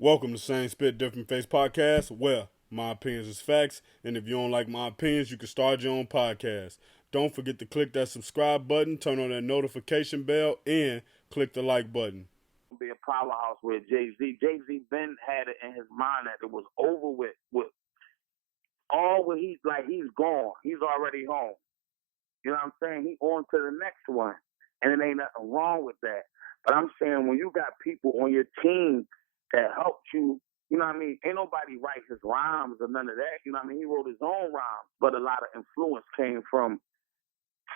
Welcome to Same Spit Different Face Podcast, where my opinions is facts, and if you don't like my opinions, you can start your own podcast. Don't forget to click that subscribe button, turn on that notification bell, and click the like button. Be a powerhouse with Jay-Z. Jay-Z Ben had it in his mind that it was over with all what he's gone. He's already home. You know what I'm saying? He on to the next one. And it ain't nothing wrong with that. But I'm saying when you got people on your team that helped you, you know what I mean? Ain't nobody write his rhymes or none of that. You know what I mean? He wrote his own rhymes, but a lot of influence came from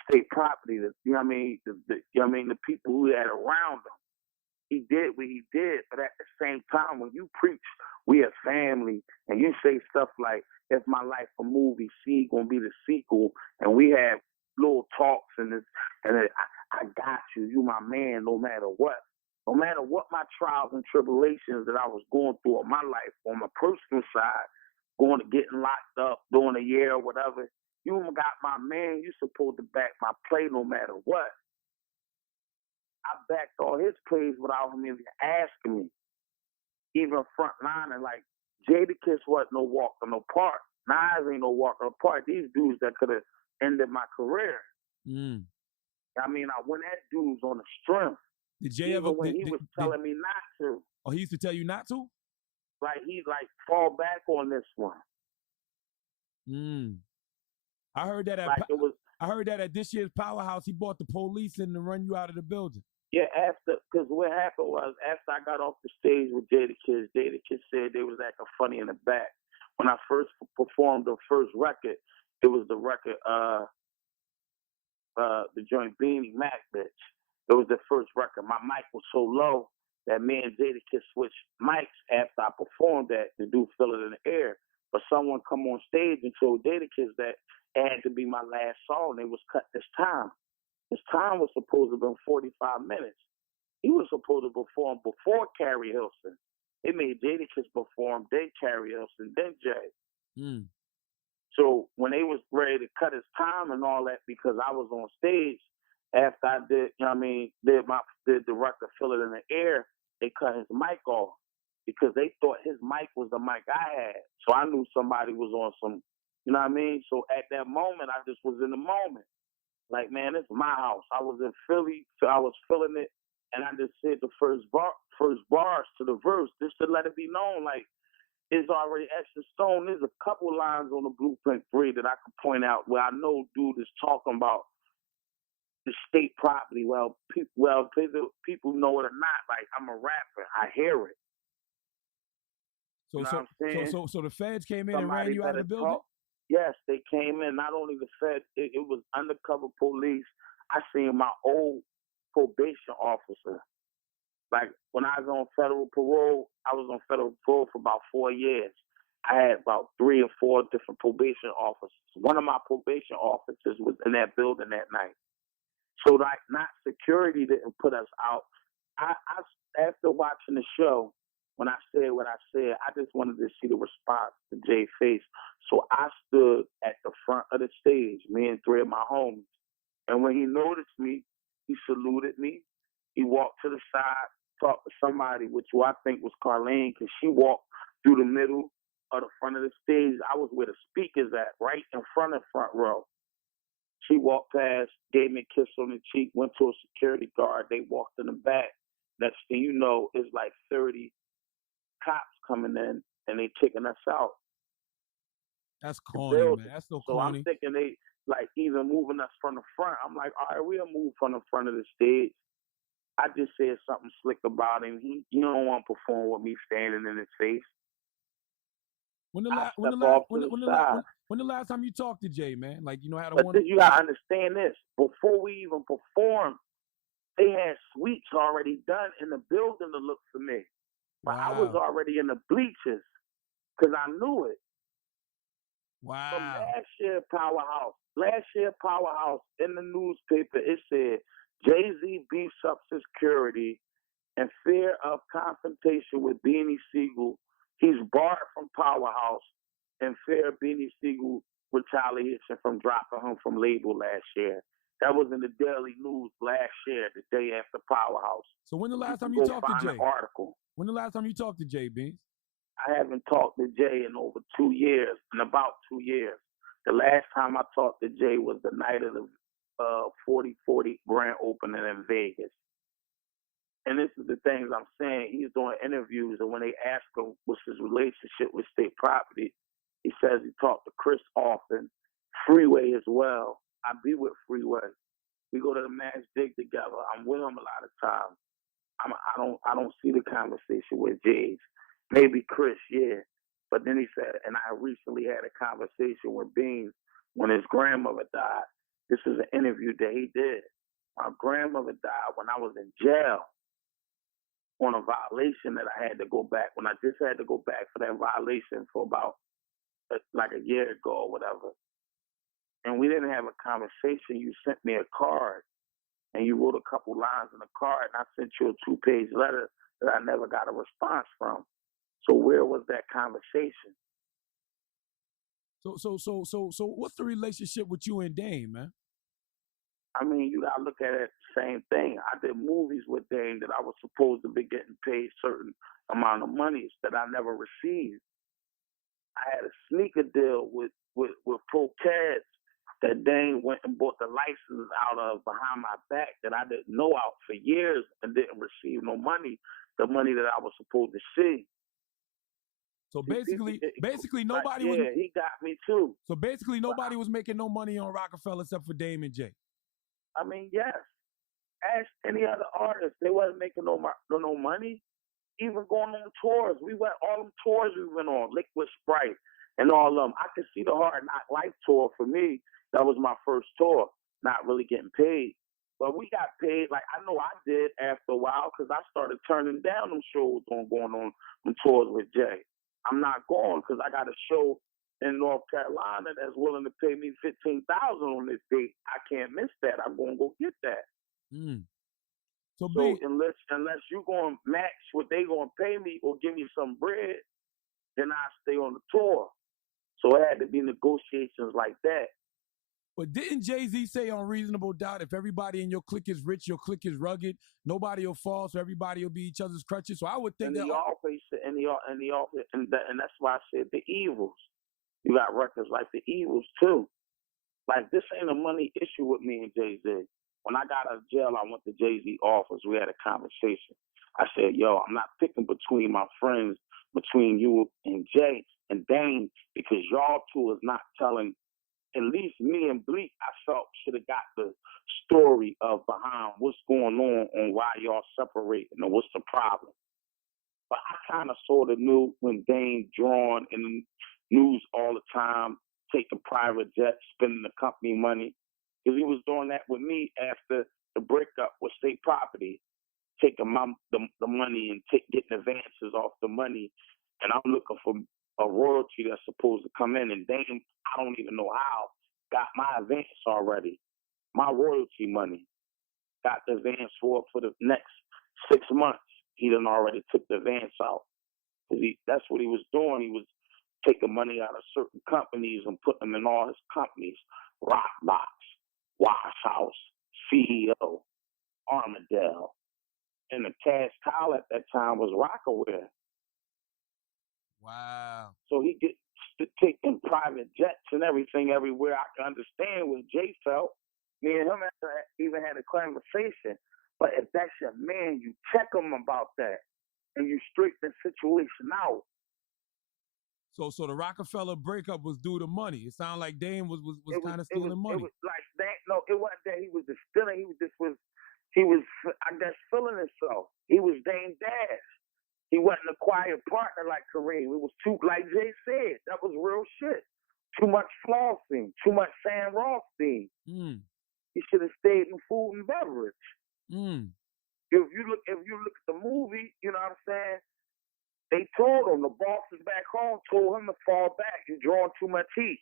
state property. You know what I mean? You know what I mean? The people who had around him. He did what he did, but at the same time, when you preach, we a family, and you say stuff like, "If my life a movie, C gonna be the sequel," and we have little talks and this, and I got you, you my man, no matter what. No matter what my trials and tribulations that I was going through in my life, on my personal side, going to getting locked up, doing a year or whatever, you got my man, you supposed to back my play no matter what. I backed all his plays without him even asking me. Even front line and like Jadakiss wasn't no walk in no park. Nas ain't no walk in the park. These dudes that could have ended my career. I mean, I went at dudes on the strength. Did Jay even ever? When he was telling me not to. Oh, he used to tell you not to? Like he's like fall back on this one. I heard that I heard that at this year's Powerhouse, he bought the police in to run you out of the building. Yeah, because what happened was after I got off the stage with Jadakiss said they was acting funny in the back. When I first performed the first record, it was the record, the joint Beanie Mac, bitch. It was the first record. My mic was so low that me and Jadakiss switched mics after I performed that to do Feel It in the Air. But someone come on stage and told Jadakiss that it had to be my last song. They was cut this time. His time was supposed to have been 45 minutes. He was supposed to perform before Carrie Hilson. They made Jadakiss perform, then Carrie Hilson, then Jay. So when they was ready to cut his time and all that, because I was on stage after I did, you know what I mean, did the record Feel It in the Air, they cut his mic off because they thought his mic was the mic I had. So I knew somebody was on some, you know what I mean? So at that moment, I just was in the moment. Like, man, it's my house. I was in Philly, so I was feeling it, and I just said the first bars to the verse, just to let it be known, like, it's already etched in stone. There's a couple lines on the Blueprint 3 that I could point out where I know dude is talking about the state property. Well, people know it or not. Like, I'm a rapper. I hear it. So, you know what I'm saying? So the feds came in and ran you out of the building? Yes, they came in. Not only the feds, it was undercover police. I seen my old probation officer. Like, when I was on federal parole, I was on federal parole for about 4 years. I had about 3 or 4 different probation officers. One of my probation officers was in that building that night. So, like, not security didn't put us out. I after watching the show, when I said what I said, I just wanted to see the response to Jay's face. So I stood at the front of the stage, me and 3 of my homies. And when he noticed me, he saluted me. He walked to the side, talked to somebody, which I think was Carlene, because she walked through the middle of the front of the stage. I was where the speakers at, right in front of the front row. She walked past, gave me a kiss on the cheek, went to a security guard. They walked in the back. Next thing you know, it's like 30 cops coming in, and they kicking us out. That's corny, man. That's so corny. So I'm thinking they, like, even moving us from the front. I'm like, all right, we'll move from the front of the stage. I just said something slick about him. He don't want to perform with me standing in his face. When the last time you talked to Jay, man? Like, you know how to But you gotta understand this. Before we even performed, they had suites already done in the building to look for me. But I was already in the bleachers because I knew it. Wow. From last year Powerhouse in the newspaper, it said Jay-Z beefs up security in fear of confrontation with Beanie Sigel. He's barred from Powerhouse in fear of Beanie Sigel retaliation from dropping him from label last year. That was in the Daily News last year, the day after Powerhouse. So when the last time you talked to Jay? Article. When the last time you talked to Jay, Beans? I haven't talked to Jay in over 2 years, in about 2 years. The last time I talked to Jay was the night of the 40/40 grand opening in Vegas. And this is the things I'm saying. He's doing interviews, and when they ask him what's his relationship with state property, he says he talked to Chris often, Freeway as well. I be with Freeway. We go to the Mass Dig together. I'm with him a lot of times. I don't see the conversation with Jay. Maybe Chris, yeah. But then he said, and I recently had a conversation with Beans when his grandmother died. This is an interview that he did. My grandmother died when I was in jail on a violation that I had to go back. When I just had to go back for that violation for about like a year ago or whatever. And we didn't have a conversation. You sent me a card, and you wrote a couple lines in the card, and I sent you a 2-page letter that I never got a response from. So where was that conversation? So what's the relationship with you and Dame, man? I mean, you gotta look at it the same thing. I did movies with Dame that I was supposed to be getting paid certain amount of monies that I never received. I had a sneaker deal with Pro Cats that Dame went and bought the license out of behind my back that I didn't know out for years and didn't receive no money, the money that I was supposed to see. So basically nobody was. Yeah, he got me too. So basically nobody was making no money on Rockefeller except for Dame and Jay. I mean, yes. Ask any other artist, they wasn't making no money. Even going on tours, all them tours we went on, Liquid Sprite and all of them. I could see the Hard Knock Life tour for me. That was my first tour, not really getting paid. But we got paid, like I know I did after a while, because I started turning down them shows on going on them tours with Jay. I'm not going because I got a show in North Carolina that's willing to pay me $15,000 on this date. I can't miss that. I'm gonna go get that. So unless you gonna match what they gonna pay me or give me some bread, then I stay on the tour. So it had to be negotiations like that. But didn't Jay-Z say on Reasonable Doubt, if everybody in your clique is rich, your clique is rugged, nobody will fall, so everybody will be each other's crutches? So I would think and that's why I said the Evils. You got records like the Evils too. Like this ain't a money issue with me and Jay-Z. When I got out of jail, I went to Jay-Z office. We had a conversation. I said, yo, I'm not picking between my friends, between you and Jay and Dame, because y'all two is not telling. At least me and Bleak, I felt, should have got the story of behind what's going on why y'all separating and what's the problem. But I kind of sort of knew when Dame drawn in the news all the time, taking private jets, spending the company money, because he was doing that with me after the breakup with State Property, taking the money and getting advances off the money, and I'm looking for a royalty that's supposed to come in, and Dame, I don't even know how, got my advance already, my royalty money, got the advance for the next 6 months. He done already took the advance out. That's what he was doing. He was taking money out of certain companies and putting them in all his companies, Rockbox, Wash House, CEO, Armadale, and the cash cow at that time was Rockaware. Wow. So he gets to taking private jets and everything everywhere. I can understand what Jay felt. Me and him even had a conversation. But if that's your man, you check him about that and you straighten the situation out. So the Rockefeller breakup was due to money. It sounded like Dame was kind of stealing money. It was like that. No, it wasn't that he was just stealing. He was I guess feeling himself. He was Dame Dash. He wasn't a quiet partner like Kareem. It was too, like Jay said, that was real shit. Too much flossing, too much Sam Rothstein. He should have stayed in food and beverage. If you look at the movie, you know what I'm saying? They told him, the bosses back home told him to fall back. You're drawing too much heat.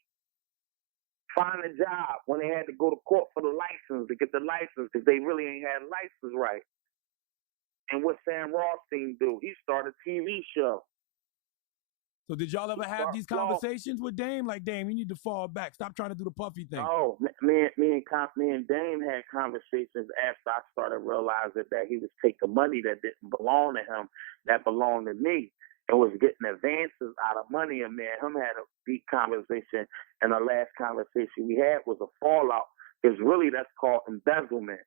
Find a job when they had to go to court for the license, to get the license, because they really ain't had a license right. And what Sam Rothstein do? He started a TV show. So did y'all ever have these conversations with Dame? Like, Dame, you need to fall back. Stop trying to do the puffy thing. No, me and Dame had conversations after I started realizing that he was taking money that didn't belong to him, that belonged to me, and was getting advances out of money. And me and him had a deep conversation, and the last conversation we had was a fallout. Because really, that's called embezzlement.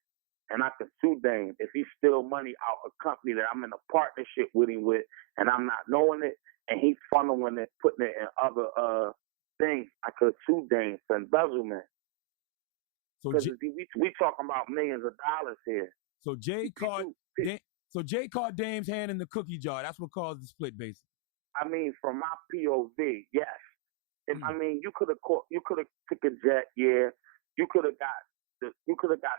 And I could sue Dame if he steal money out of a company that I'm in a partnership with him with, and I'm not knowing it, and he's funneling it, putting it in other things. I could sue Dame for embezzlement. Because we talking about millions of dollars here. So Jay caught Dame's hand in the cookie jar. That's what caused the split, basically. I mean, from my POV, yes. I mean, you could have took a jet, yeah. You could have got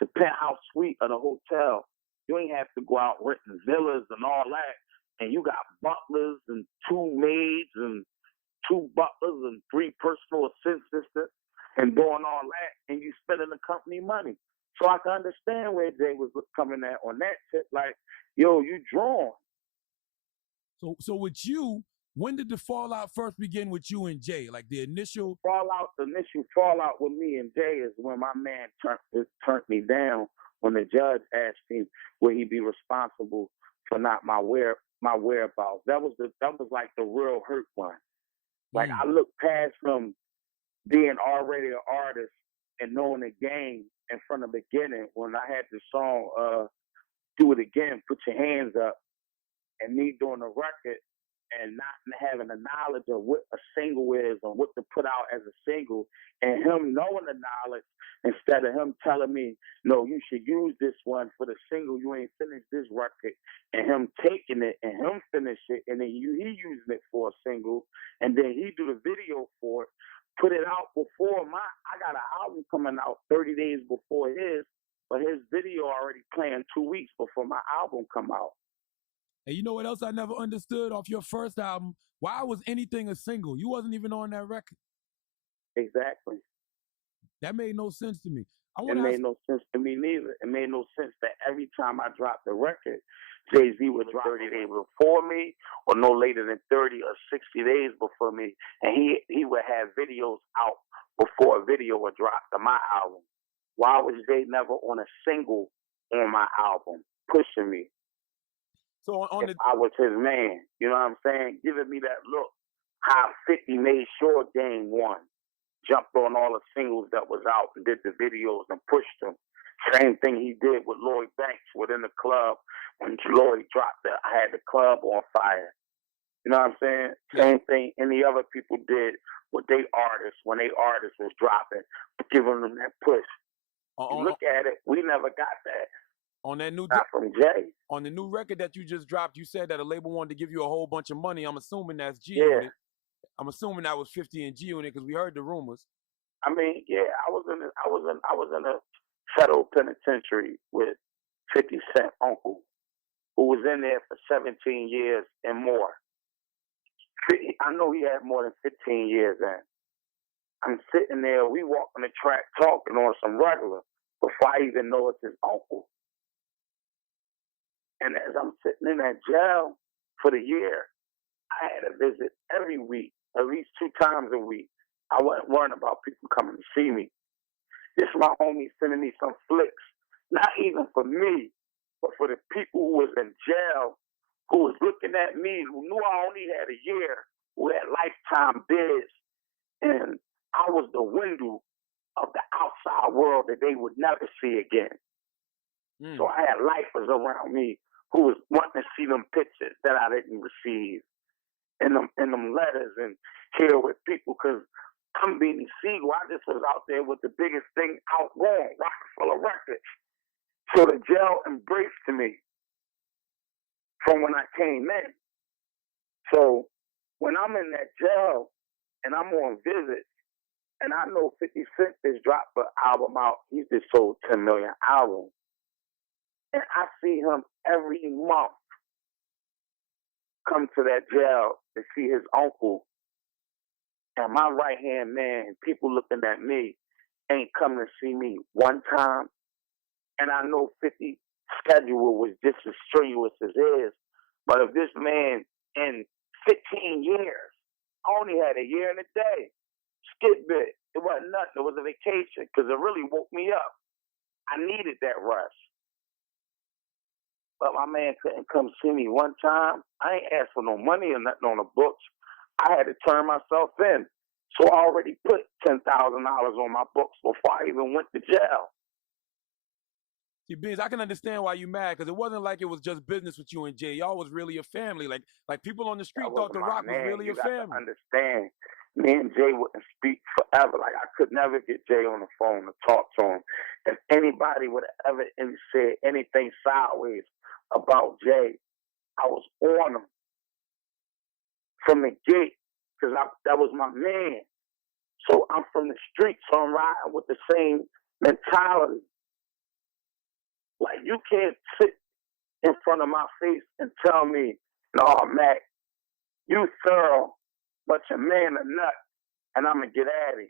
the penthouse suite of the hotel. You ain't have to go out renting villas and all that. And you got butlers and 2 maids and 2 butlers and 3 personal assistants and doing all that, and you spending the company money. So I can understand where Jay was coming at on that tip. Like, yo, you drawn. So with you, when did the fallout first begin with you and Jay? Like the initial fallout with me and Jay is when my man turned me down when the judge asked him would he be responsible for not my whereabouts. That was like the real hurt one. Like I looked past him being already an artist and knowing the game and from the beginning when I had the song Do It Again, Put Your Hands Up, and me doing the record and not having the knowledge of what a single is or what to put out as a single, and him knowing the knowledge instead of him telling me, no, you should use this one for the single, you ain't finished this record, and him taking it and him finish it, and then he using it for a single, and then he do the video for it, put it out before I got an album coming out 30 days before his, but his video already playing 2 weeks before my album come out. And you know what else I never understood off your first album? Why was anything a single? You wasn't even on that record. Exactly. That made no sense to me. It made no sense to me neither. It made no sense that every time I dropped the record, Jay-Z would drop 30 days before me or no later than 30 or 60 days before me. And he would have videos out before a video would drop to my album. Why was Jay never on a single on my album, pushing me? So I was his man, you know what I'm saying? Giving me that look. How 50 made sure Game won. Jumped on all the singles that was out and did the videos and pushed them. Same thing he did with Lloyd Banks within the club. When Lloyd dropped it, I had the club on fire. You know what I'm saying? Same thing any other people did with their artists when they artists was dropping, giving them that push. Look at it, we never got that. On that new Not from Jay. On the new record that you just dropped, you said that a label wanted to give you a whole bunch of money. I'm assuming that's G on it. I'm assuming that was 50 and G on it because we heard the rumors. I mean, yeah, I was in a federal penitentiary with 50 Cent uncle, who was in there for 17 years and more. I know he had more than 15 years in. I'm sitting there, we walking the track talking on some regular before I even know it's his uncle. And as I'm sitting in that jail for the year, I had a visit every week, at least 2 times a week. I wasn't worrying about people coming to see me. This is my homie sending me some flicks, not even for me, but for the people who was in jail, who was looking at me, who knew I only had a year, who had lifetime bids, and I was the window of the outside world that they would never see again. So I had lifers around me who was wanting to see them pictures that I didn't receive, and them letters, and here with people, because I'm Beanie Sigel. I just was out there with the biggest thing out going, Rockefeller Records. So the jail embraced me from when I came in. So when I'm in that jail and I'm on visits, and I know 50 Cent just dropped an album out, he just sold 10 million albums. And I see him every month come to that jail to see his uncle. And my right-hand man, people looking at me, ain't coming to see me one time. And I know 50's schedule was just as strenuous as his. But if this man in 15 15 years. I only had a year and a day. Skip bit. It wasn't nothing. It was a vacation because it really woke me up. I needed that rush. But my man couldn't come see me one time. I ain't asked for no money or nothing on the books. I had to turn myself in. So I already put $10,000 on my books before I even went to jail. See, Beans, I can understand why you mad, because it wasn't like it was just business with you and Jay. Y'all was really a family. Like people on the street thought The Rock was really a family. You got to understand, me and Jay wouldn't speak forever. Like, I could never get Jay on the phone to talk to him. If anybody would have ever said anything sideways about Jay, I was on him from the gate, because that was my man. So I'm from the street, so I'm riding with the same mentality. Like, you can't sit in front of my face and tell me, no, Mac, you thorough, but your man a nut, and I'm going to get at him.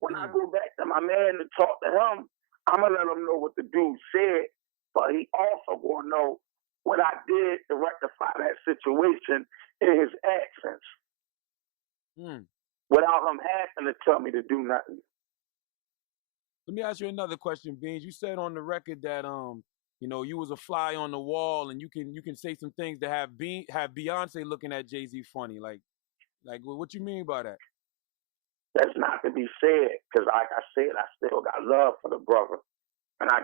When I go back to my man to talk to him, I'm going to let him know what the dude said, but he also going to know what I did to rectify that situation in his absence. Without him having to tell me to do nothing. Let me ask you another question, Beans. You said on the record that you was a fly on the wall, and you can say some things that have Beyonce looking at Jay-Z funny. Like what you mean by that? That's not to be said, because like I said, I still got love for the brother, and I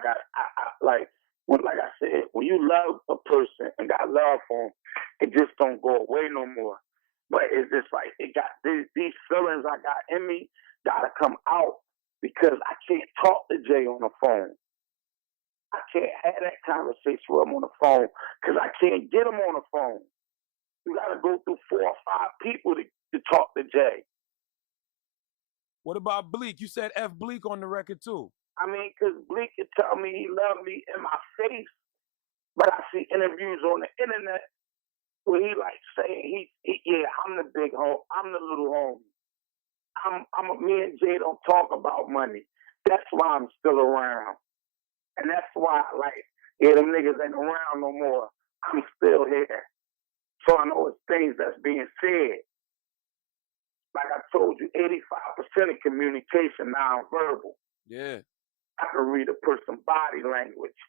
said, when you love a person and got love for him, it just don't go away no more. But it's just like it got these feelings I got in me gotta come out, because I can't talk to Jay on the phone. I can't have that conversation with him on the phone because I can't get him on the phone. You got to go through 4 or 5 people to talk to Jay. What about Bleak? You said F Bleak on the record too. I mean, because Bleak could tell me he loved me in my face, but I see interviews on the internet where he like saying I'm the big home, I'm the little homie. Me and Jay don't talk about money. That's why I'm still around. And that's why, them niggas ain't around no more. I'm still here. So I know it's things that's being said. Like I told you, 85% of communication nonverbal. Yeah. I can read a person's body language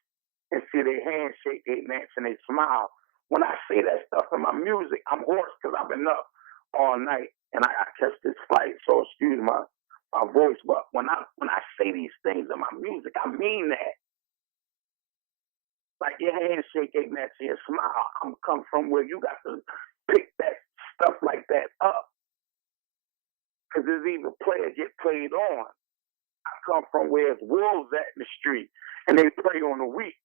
and see their handshake, their match, and they smile. When I say that stuff in my music, I'm hoarse because I've been up all night and I catch this flight, so excuse my voice. But when I say these things in my music, I mean that. Like your handshake ain't match your smile. I'm come from where you got to pick that stuff like that up. Because there's even players get played on. I come from where it's wolves at in the street and they play on the weak.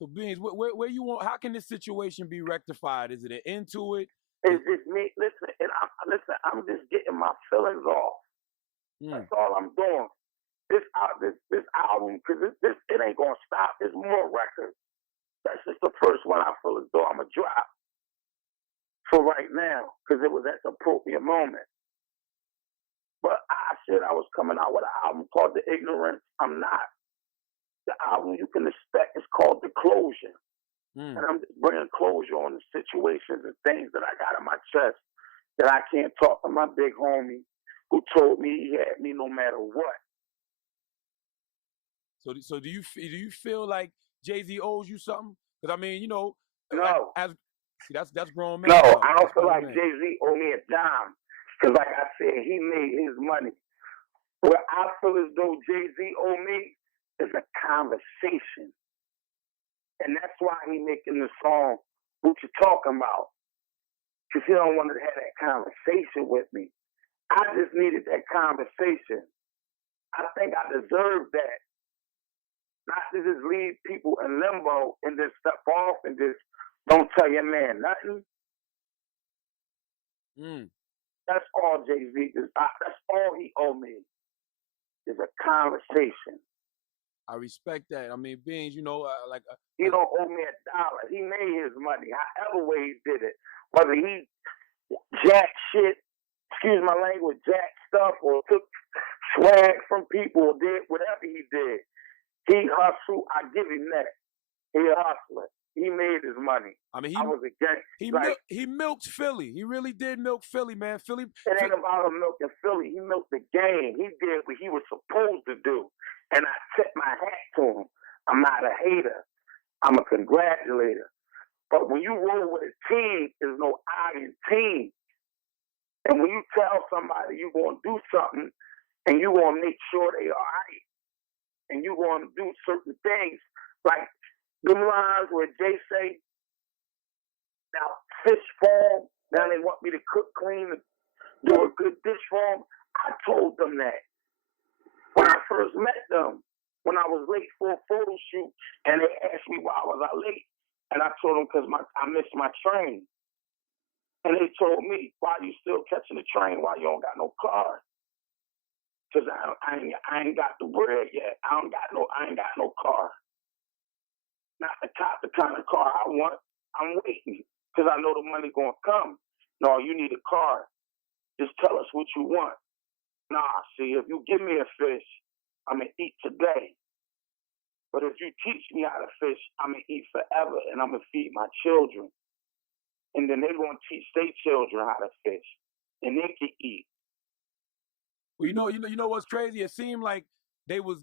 So Beans, where you want? How can this situation be rectified? Is it an end to it? It's just me. Listen, I'm just getting my feelings off. That's all I'm doing. This album, because it ain't gonna stop. There's more records. That's just the first one I feel as though I'm gonna drop for right now, because it was at the appropriate moment. But I said I was coming out with an album called The Ignorance. I'm not. The album you can expect is called The Closure. And I'm just bringing closure on the situations and things that I got in my chest that I can't talk to my big homie who told me he had me no matter what. So do you feel like Jay-Z owes you something? Because I mean, no. That's grown man. No, stuff. I don't feel like Jay-Z owe me a dime. Because like I said, he made his money. What I feel as though Jay-Z owe me is a conversation. And that's why he making the song, What You Talking About? Because he don't want to have that conversation with me. I just needed that conversation. I think I deserve that. Not to just leave people in limbo and just step off and just don't tell your man nothing. That's all Jay-Z is. That's all he owe me is a conversation. I respect that. I mean, Beans, he don't owe me a dollar. He made his money, however way he did it. Whether he jacked shit, excuse my language, jacked stuff, or took swag from people, or did whatever he did. He hustled. I give him that. He a hustler. he made his money. I mean, I was against. he milked Philly. He really did milk Philly, man. Philly. It ain't about him milking Philly. He milked the game. He did what he was supposed to do, and I tip my hat to him. I'm not a hater. I'm a congratulator. But when you roll with a team, there's no I in team. And when you tell somebody you're going to do something and you're going to make sure they are right and you're going to do certain things, like them lines where Jay say, now fish form, now they want me to cook clean and do a good dish form. I told them that when I first met them, when I was late for a photo shoot, and they asked me why was I late. And I told them because I missed my train. And they told me, why are you still catching the train? Why you don't got no car? Because I ain't got the bread yet. I ain't got no car. Not the kind of car I want. I'm waiting because I know the money gonna come. No, you need a car. Just tell us what you want. Nah, see, if you give me a fish, I'm gonna eat today. But if you teach me how to fish, I'm gonna eat forever, and I'm gonna feed my children. And then they're gonna teach their children how to fish, and they can eat. Well, you know what's crazy? It seemed like they was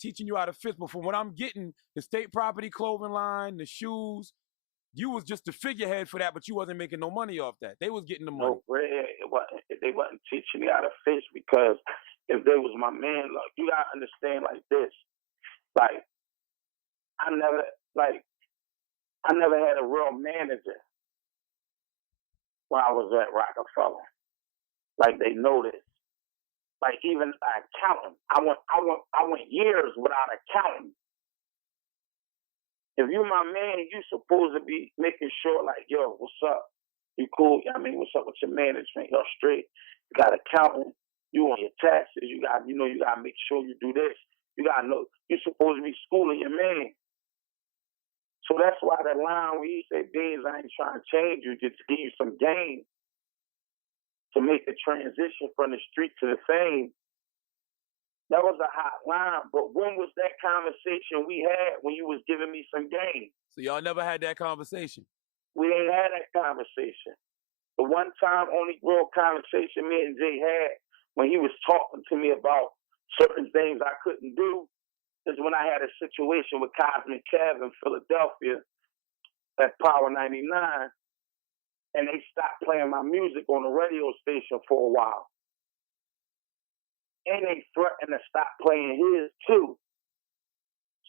teaching you how to fish, but from what I'm getting, the state property clothing line, the shoes, you was just the figurehead for that, but you wasn't making no money off that. They was getting the money. No bread. They wasn't teaching me how to fish because if they was my man, look, you gotta understand like this. Like I never had a real manager when I was at Rockefeller. Like they know this. Like even an accountant. I went years without accounting. If you my man, you supposed to be making sure like, yo, what's up? You cool? I mean, what's up with your management? You're straight. You got accountant. You on your taxes. You gotta make sure you do this. You gotta know you're supposed to be schooling your man. So that's why that line where you say, Beans, I ain't trying to change you, just to give you some game to make the transition from the street to the fame. That was a hot line, but when was that conversation we had when you was giving me some game? So y'all never had that conversation? We ain't had that conversation. The one time, only real conversation me and Jay had when he was talking to me about certain things I couldn't do is when I had a situation with Cosmic Kev in Philadelphia at Power 99, and they stopped playing my music on the radio station for a while. And they threatened to stop playing his too.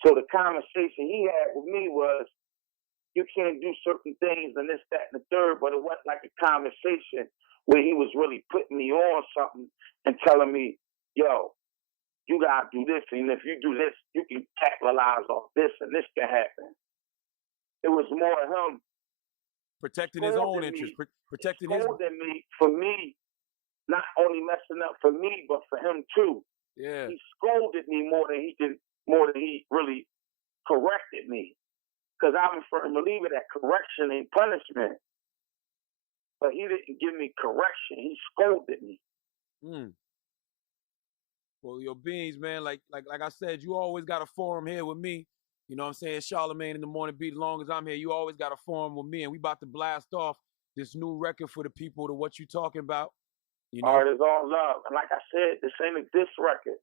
So the conversation he had with me was, you can't do certain things and this, that, and the third, but it wasn't like a conversation where he was really putting me on something and telling me, yo, you gotta do this, and if you do this, you can capitalize off this, and this can happen. It was more of him protecting his own interest, protecting his me for me, not only messing up for me, but for him too. Yeah. He scolded me more than he really corrected me. Because I'm a firm believer that correction ain't punishment. But he didn't give me correction. He scolded me. Well, your Beans, man, like I said, you always got a forum here with me. You know what I'm saying? Charlamagne in the Morning Beat, as long as I'm here, you always got a forum with me. And we about to blast off this new record for the people to what you talking about. You know? Art is all love. And like I said, this ain't a diss record.